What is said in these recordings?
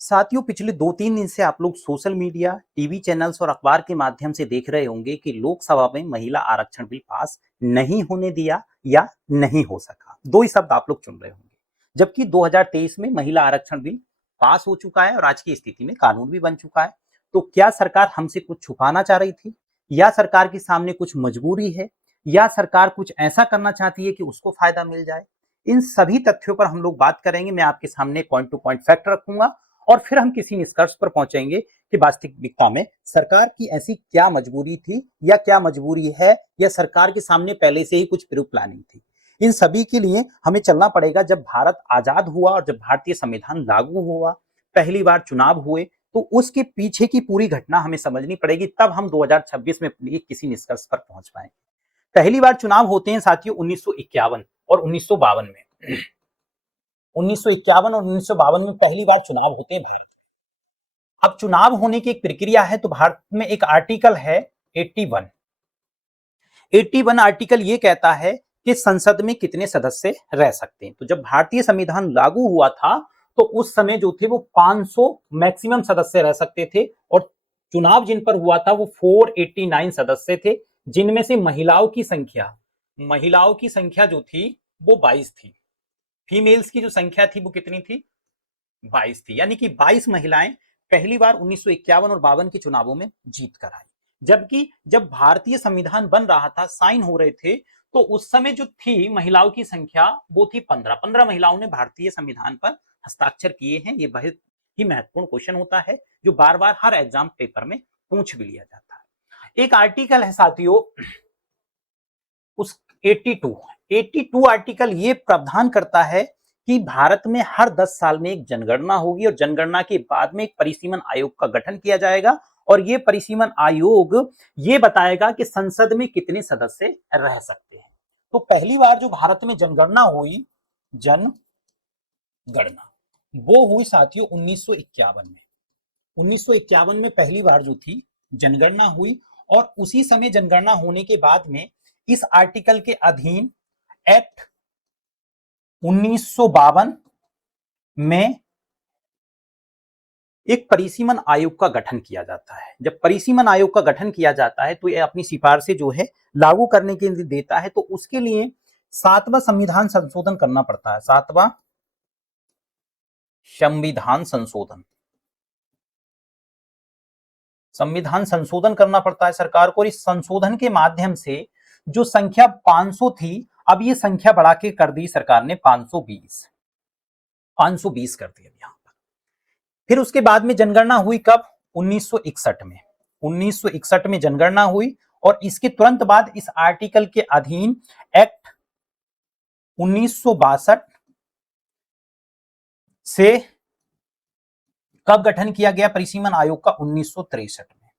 साथियों, पिछले 2-3 दिन से आप लोग सोशल मीडिया, टीवी चैनल्स और अखबार के माध्यम से देख रहे होंगे कि लोकसभा में महिला आरक्षण बिल पास नहीं होने दिया या नहीं हो सका। दो ही शब्द आप लोग चुन रहे होंगे। जबकि 2023 में महिला आरक्षण बिल पास हो चुका है और आज की स्थिति में कानून भी बन चुका है। तो क्या सरकार हमसे कुछ छुपाना चाह रही थी, या सरकार के सामने कुछ मजबूरी है, या सरकार कुछ ऐसा करना चाहती है कि उसको फायदा मिल जाए? इन सभी तथ्यों पर हम लोग बात करेंगे। मैं आपके सामने पॉइंट टू पॉइंट फैक्ट रखूंगा और फिर हम किसी निष्कर्ष पर पहुंचेंगे कि वास्तविकता में सरकार की ऐसी क्या मजबूरी थी या क्या मजबूरी है, या सरकार के सामने पहले से ही कुछ प्री प्लानिंग थी। इन सभी के लिए हमें चलना पड़ेगा। जब भारत आजाद हुआ और जब भारतीय संविधान लागू हुआ, पहली बार चुनाव हुए, तो उसके पीछे की पूरी घटना हमें समझनी पड़ेगी, तब हम 2026 में किसी निष्कर्ष पर पहुंच पाएंगे। पहली बार चुनाव होते हैं साथियों 1951 और 1952 में। 1951 और 1952 में पहली बार चुनाव होते हैं भारत। अब चुनाव होने की एक प्रक्रिया है, तो भारत में एक आर्टिकल है 81। 81 आर्टिकल ये कहता है कि संसद में कितने सदस्य रह सकते हैं। तो जब भारतीय संविधान लागू हुआ था तो उस समय जो थे वो 500 मैक्सिमम सदस्य रह सकते थे, और चुनाव जिन पर हुआ था वो 489 सदस्य थे, जिनमें से महिलाओं की संख्या जो थी वो 22 थी। फीमेल्स की जो संख्या थी वो कितनी थी? 22 थी। यानी कि 22 महिलाएं पहली बार 1951 और 52 के चुनावों में जीत कर आई। जबकि जब भारतीय संविधान बन रहा था, साइन हो रहे थे, तो उस समय जो थी महिलाओं की संख्या वो थी 15 महिलाओं ने भारतीय संविधान पर हस्ताक्षर किए हैं। ये बहुत ही महत्वपूर्ण क्वेश्चन होता है जो बार बार हर एग्जाम पेपर में पूछ भी लिया जाता है। एक आर्टिकल है साथियों उस 82 आर्टिकल ये प्रावधान करता है कि भारत में हर 10 साल में एक जनगणना होगी, और जनगणना के बाद में एक परिसीमन आयोग का गठन किया जाएगा, और ये परिसीमन आयोग ये बताएगा कि संसद में कितने सदस्य रह सकते हैं। तो पहली बार जो भारत में जनगणना हुई, जनगणना वो हुई साथियों 1951 में। 1951 में पहली बार जो थी जनगणना हुई, और उसी समय जनगणना होने के बाद में इस आर्टिकल के अधीन एक्ट 1952 में एक परिसीमन आयोग का गठन किया जाता है। जब परिसीमन आयोग का गठन किया जाता है तो यह अपनी सिफारिशें जो है लागू करने के लिए देता है। तो उसके लिए 7वां संविधान संशोधन करना पड़ता है। 7वां संविधान संशोधन करना पड़ता है सरकार को। इस संशोधन के माध्यम से जो संख्या 500 थी, अब ये संख्या बढ़ा के कर दी सरकार ने 520 कर दिया यहां पर। फिर उसके बाद में जनगणना हुई कब? 1961 में। 1961 में जनगणना हुई, और इसके तुरंत बाद इस आर्टिकल के अधीन एक्ट 1962 से कब गठन किया गया परिसीमन आयोग का? 1963 में।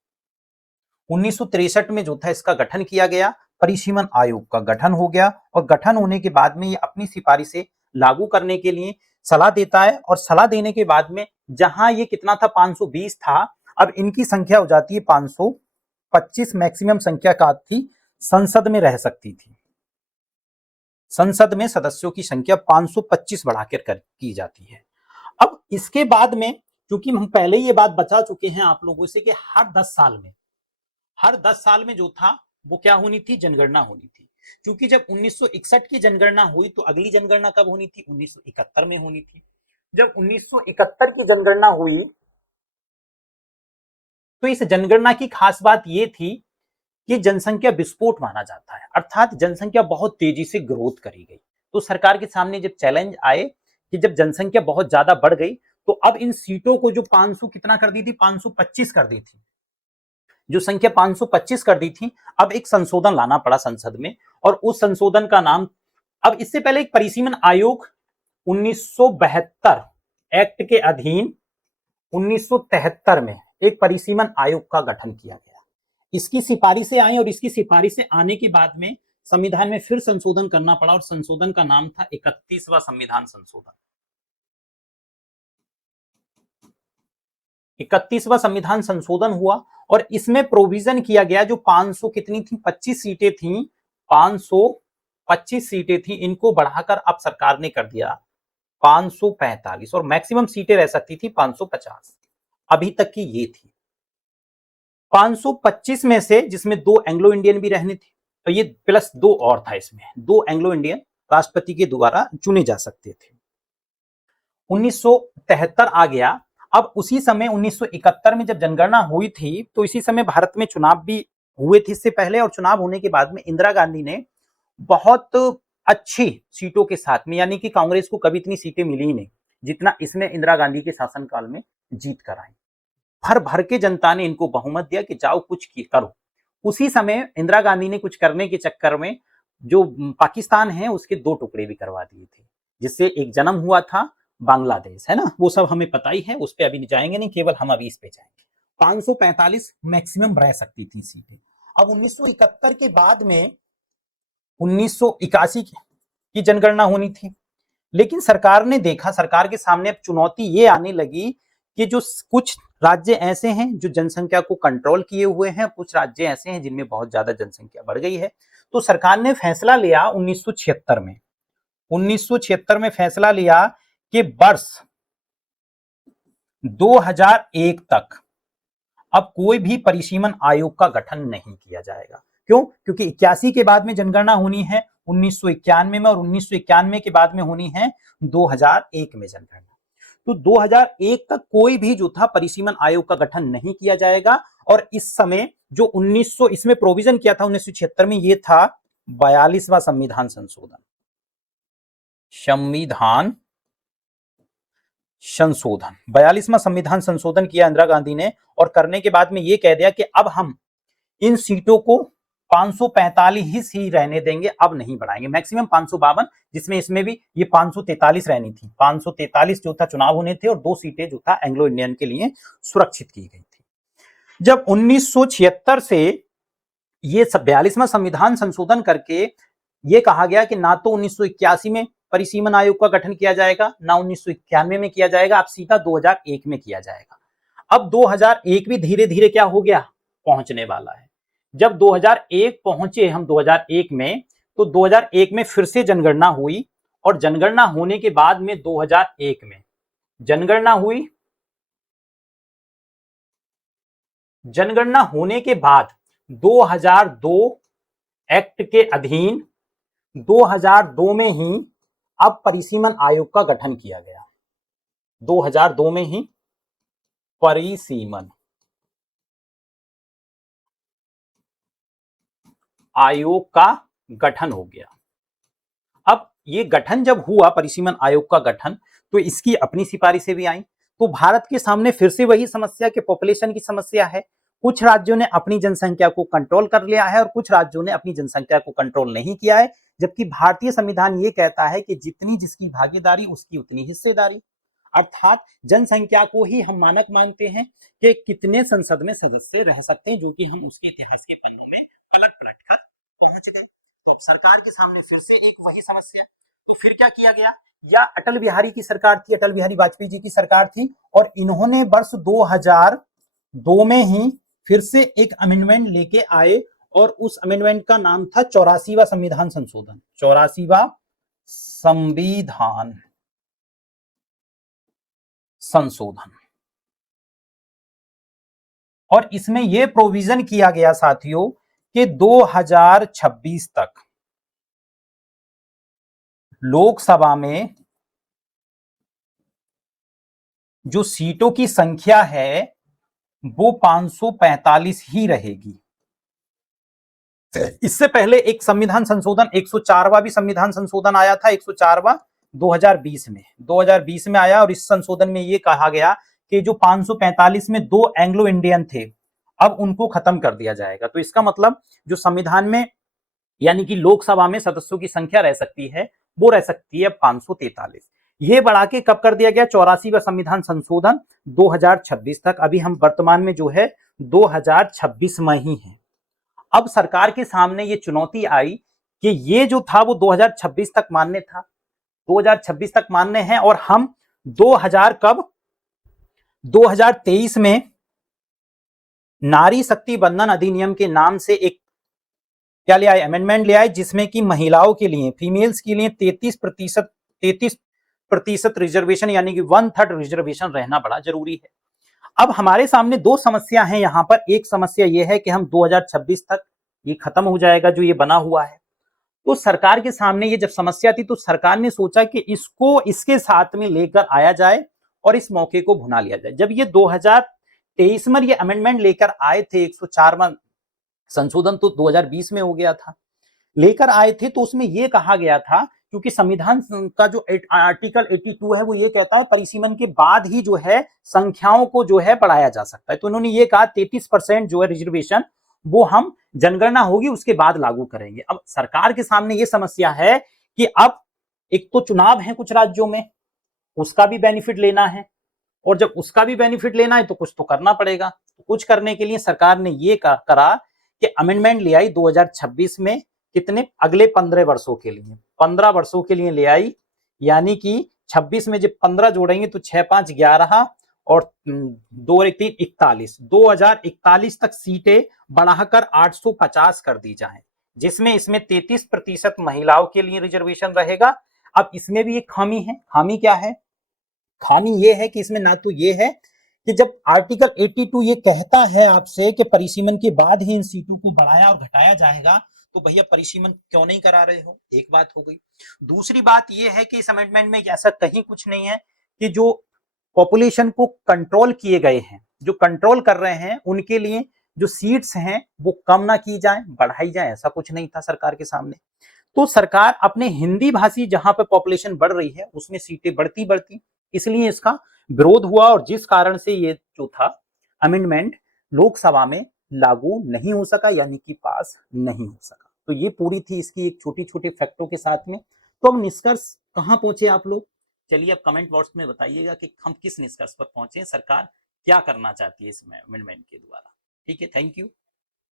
1963 में जो था इसका गठन किया गया, परिसीमन आयोग का गठन हो गया, और गठन होने के बाद में ये अपनी सिफारिशें लागू करने के लिए सलाह देता है, और सलाह देने के बाद में जहां ये कितना था 520 था, अब इनकी संख्या हो जाती है 525। मैक्सिमम संख्या का थी संसद में रह सकती थी। संसद में सदस्यों की संख्या 525 बढ़ाकर की जाती है। अब इसके बाद में क्योंकि हम पहले ये बात बता चुके हैं आप लोगों से कि हर 10 साल में जो था वो क्या होनी थी? जनगणना होनी थी। क्योंकि जब 1961 की जनगणना हुई तो अगली जनगणना कब होनी थी? 1971 में होनी थी। जब 1971 की जनगणना हुई तो इस जनगणना की खास बात यह थी कि जनसंख्या विस्फोट माना जाता है, अर्थात जनसंख्या बहुत तेजी से ग्रोथ करी गई। तो सरकार के सामने जब चैलेंज आए कि जब जनसंख्या बहुत ज्यादा बढ़ गई तो अब इन सीटों को जो 500 कितना कर दी थी? 525 कर दी थी। जो संख्या 525 कर दी थी, अब एक संशोधन लाना पड़ा संसद में, और उस संशोधन का नाम, अब इससे पहले एक परिसीमन आयोग 1972 एक्ट के अधीन 1973 में एक परिसीमन आयोग का गठन किया गया। इसकी सिफारिशें आई, और इसकी सिफारिशें आने के बाद में संविधान में फिर संशोधन करना पड़ा, और संशोधन का नाम था 31वां संविधान संशोधन। 31वां संविधान संशोधन हुआ, और इसमें प्रोविजन किया गया जो 500 कितनी थी? 25 सीटें थी, 525 सीटें थी, इनको बढ़ाकर अब सरकार ने कर दिया 545 और मैक्सिमम सीटें रह सकती थी 550, अभी तक की ये थी। 525 में से जिसमें 2 एंग्लो इंडियन भी रहने थे, तो ये प्लस 2 और था, इसमें 2 एंग्लो इंडियन राष्ट्रपति के द्वारा चुने जा सकते थे। 1973 आ गया। अब उसी समय 1971 में जब जनगणना हुई थी तो इसी समय भारत में चुनाव भी हुए थे इससे पहले, और चुनाव होने के बाद में इंदिरा गांधी ने बहुत अच्छी सीटों के साथ में, यानी कि कांग्रेस को कभी इतनी सीटें मिली ही नहीं जितना इसमें इंदिरा गांधी के शासनकाल में जीत कर आई। भर भर के जनता ने इनको बहुमत दिया कि जाओ कुछ करो। उसी समय इंदिरा गांधी ने कुछ करने के चक्कर में जो पाकिस्तान है उसके 2 टुकड़े भी करवा दिए थे, जिससे एक जन्म हुआ था बांग्लादेश, है ना, वो सब हमें पता ही है, उस पर अभी जाएंगे नहीं, केवल हम अभी इस पे जाएंगे। 545 मैक्सिमम रह सकती थी सीटें। अब 1971 के बाद में 1981 की जनगणना होनी थी, लेकिन सरकार ने देखा, सरकार के सामने अब चुनौती ये आने लगी कि जो कुछ राज्य ऐसे हैं जो जनसंख्या को कंट्रोल किए हुए हैं, कुछ राज्य ऐसे हैं जिनमें बहुत ज्यादा जनसंख्या बढ़ गई है। तो सरकार ने फैसला लिया 1976 में फैसला लिया कि वर्ष 2001 तक अब कोई भी परिसीमन आयोग का गठन नहीं किया जाएगा। क्यों? क्योंकि 81 के बाद में जनगणना होनी है 1991 में, और 1991 के बाद में होनी है 2001 में जनगणना। तो 2001 तक कोई भी जो था परिसीमन आयोग का गठन नहीं किया जाएगा। और इस समय जो 1900 इसमें प्रोविजन किया था 1976 में, ये था 42वां संविधान संशोधन। संविधान संशोधन 42वां संविधान संशोधन किया इंदिरा गांधी ने, और करने के बाद में ये कह दिया कि अब हम इन सीटों को 545 ही रहने देंगे, अब नहीं बढ़ाएंगे। मैक्सिमम 552, जिसमें इसमें भी ये 543 रहनी थी। 543 जो था चुनाव होने थे, और 2 सीटें जो था एंग्लो इंडियन के लिए सुरक्षित की गई थी। जब 1976 से ये 42वां संविधान संशोधन करके ये कहा गया कि ना तो 1981 में परिसीमन आयोग का गठन किया जाएगा, ना 1991 में किया जाएगा, अब सीधा 2001 में किया जाएगा। अब 2001 भी धीरे धीरे क्या हो गया, पहुंचने वाला है। जब 2001 पहुंचे हम 2001 में, तो 2001 में फिर से जनगणना हुई, और जनगणना होने के बाद में 2001 में जनगणना हुई। जनगणना होने के बाद 2002 एक्ट के अधीन 2002 में ही अब परिसीमन आयोग का गठन किया गया। 2002 में ही परिसीमन आयोग का गठन हो गया। अब ये गठन जब हुआ, परिसीमन आयोग का गठन, तो इसकी अपनी सिफारिशें भी आई। तो भारत के सामने फिर से वही समस्या कि पॉपुलेशन की समस्या है। कुछ राज्यों ने अपनी जनसंख्या को कंट्रोल कर लिया है, और कुछ राज्यों ने अपनी जनसंख्या को कंट्रोल नहीं किया है, जबकि भारतीय संविधान ये कहता है कि जितनी जिसकी भागीदारी उसकी उतनी हिस्सेदारी। अर्थात जनसंख्या को ही हम मानक मानते हैं कि कितने संसद में सदस्य रह सकते हैं, जो कि हम उसके इतिहास के पन्नों में पलट पलट कर पहुंच गए। तो अब सरकार के सामने फिर से एक वही समस्या। तो फिर क्या किया गया, या अटल बिहारी की सरकार थी, अटल बिहारी वाजपेयी जी की सरकार थी, और इन्होंने वर्ष 2002 में ही फिर से एक अमेंडमेंट लेके आए, और उस अमेंडमेंट का नाम था 84वां संविधान संशोधन। 84वां संविधान संशोधन। और इसमें यह प्रोविजन किया गया साथियों कि 2026 तक लोकसभा में जो सीटों की संख्या है वो 545 ही रहेगी। इससे पहले एक संविधान संशोधन 104वां भी संविधान संशोधन आया था, 104वां 2020 में 2020 में आया, और इस संशोधन में यह कहा गया कि जो 545 में 2 एंग्लो इंडियन थे, अब उनको खत्म कर दिया जाएगा। तो इसका मतलब जो संविधान में यानी कि लोकसभा में सदस्यों की संख्या रह सकती है वो रह सकती है 543। ये बढ़ा के कब कर दिया गया, 84वां संविधान संशोधन 2026 तक। अभी हम वर्तमान में जो है 2026 में ही है। अब सरकार के सामने ये चुनौती आई कि ये जो था वो 2026 तक मान्य था, 2026 तक मान्य है, और हम 2023 में नारी शक्ति बंधन अधिनियम के नाम से एक क्या ले आए, अमेंडमेंट ले आए, जिसमें कि महिलाओं के लिए, फीमेल्स के लिए 33 30% रिजर्वेशन यानी कि 1/3 रिजर्वेशन रहना बड़ा जरूरी है। अब हमारे सामने दो समस्या हैं यहाँ पर। एक समस्या यह है कि हम 2026 तक ये खत्म हो जाएगा जो ये बना हुआ है। तो सरकार के सामने ये जब समस्या थी तो सरकार ने सोचा कि इसको इसके साथ में लेकर आया जाए और इस मौके को भुना लिया जाए। जब ये 2023 में ये अमेंडमेंट लेकर आए थे, 104वां संशोधन तो 2020 में हो गया था, लेकर आए थे, तो उसमें यह कहा गया था, क्योंकि संविधान का जो आर्टिकल 82 है वो ये कहता है परिसीमन के बाद ही जो है संख्याओं को जो है बढ़ाया जा सकता है। तो उन्होंने ये कहा 33% जो है रिजर्वेशन वो हम जनगणना होगी उसके बाद लागू करेंगे। अब सरकार के सामने ये समस्या है कि अब एक तो चुनाव है कुछ राज्यों में, उसका भी बेनिफिट लेना है, और जब उसका भी बेनिफिट लेना है तो कुछ तो करना पड़ेगा। तो कुछ करने के लिए सरकार ने ये करा कि अमेंडमेंट ले आई 2026 में, कितने, अगले 15 वर्षों के लिए, 15 वर्षों के लिए ले आई, यानी कि 26 में जब 15 जोड़ेंगे तो 6 5 11 और 2 1 3 41, 2041 तक सीटें बढ़ाकर 850 कर दी जाए, जिसमें इसमें 33% महिलाओं के लिए रिजर्वेशन रहेगा। अब इसमें भी एक खामी है। खामी क्या है? खामी ये है कि इसमें ना तो ये है कि जब आर्टिकल 82 ये कहता है आपसे कि परिसीमन के बाद ही इन सीटों को बढ़ाया और घटाया जाएगा, तो भैया परिसीमन क्यों नहीं करा रहे हो? एक बात हो गई। दूसरी बात यह है कि इस अमेंडमेंट में ऐसा कहीं कुछ नहीं है कि जो पॉपुलेशन को कंट्रोल किए गए हैं, जो कंट्रोल कर रहे हैं, उनके लिए जो सीट्स हैं वो कम ना की जाए, बढ़ाई जाए, ऐसा कुछ नहीं था सरकार के सामने। तो सरकार अपने हिंदी भाषी जहां पर पॉपुलेशन बढ़ रही है उसमें सीटें बढ़ती बढ़ती, इसलिए इसका विरोध हुआ, और जिस कारण से ये जो था अमेंडमेंट लोकसभा में लागू नहीं हो सका, यानी कि पास नहीं हो सका। तो ये पूरी थी इसकी एक छोटी छोटी फैक्टों के साथ में। तो अब निष्कर्ष कहां पहुंचे आप लोग? चलिए अब कमेंट बॉक्स में बताइएगा कि हम किस निष्कर्ष पर पहुंचे, सरकार क्या करना चाहती है इस अमेंडमेंट के द्वारा। ठीक है, थैंक यू।